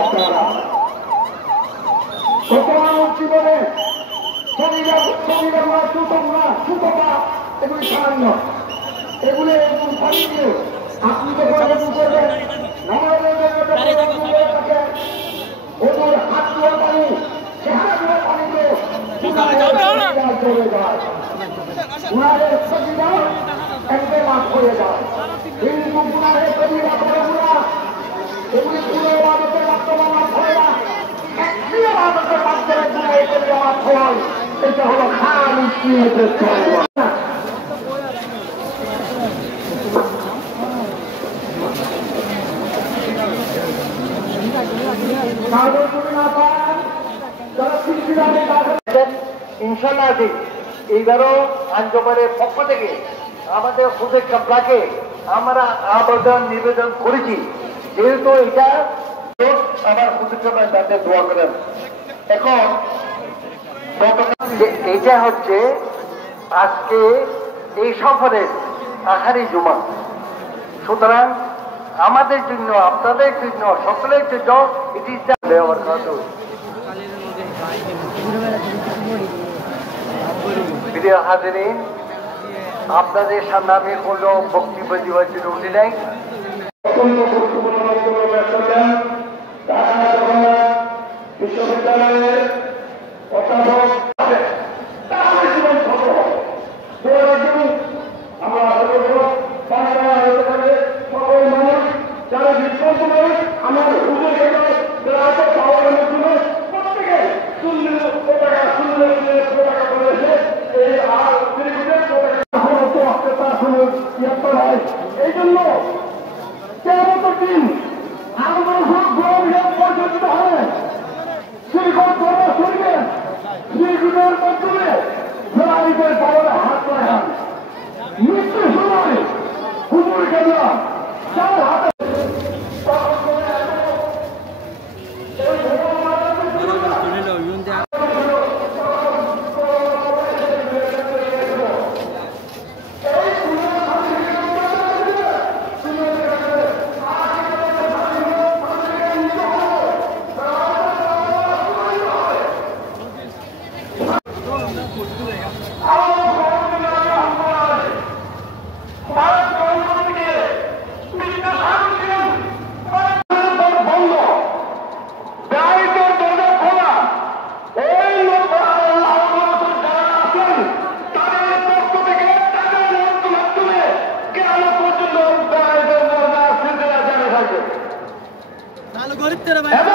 আপনারা কত মানুষ জীবনে সুতপা এগুলি সামান্য এগুলো পানি দিয়ে আপনি যখন করবেন ওদের হাত ধোয়া পানি চেহারা ধোয়া পানি দিয়ে চলে যায় উনারের সজিদা একদম মাফ হয়ে যায় কিন্তু উনারের সজিদা বড়গুলা এগুলি পুরো আদতের মাধ্যমে মাফ হয় না একটিও আদতের মাধ্যমে পুরো এগুলি মাফ হয় এটা হলো খালি নিয়তের ইনশাল্লাহ এইবারও আঞ্জমানের পক্ষ থেকে আমাদের হুজুর কাবলাকে আমরা আবেদন নিবেদন করেছি যেহেতু এটা আমার হুজুর কাবলা তাদের দোয়া করেন এখন এটা হচ্ছে আজকে এই সফরের আখারি জুমা সুতরাং আমাদের জন্য আপনাদের জন্য সকলের জন্য এটি আমার খাদ্য প্রিয় হাজিরিন আপনাদের সামনে আমি কোনো বক্তব্য দেওয়ার জন্য উঠে নাই বিশ্ববিদ্যালয়ের অধ্যাপক আমরা সকল মানুষ যারা বিশ্বস্ত মানুষ আমার হুজুর প্রত্যেকে এই জন্য কেমন দিন পরিচালিত হবে শ্রীগুণের মাধ্যমে জেলাদের পাওয়ারে হাত লাগান মৃত্যুর সময় হুজুর কেন্দ্রা যার হাতে গরিব তেরা ভাই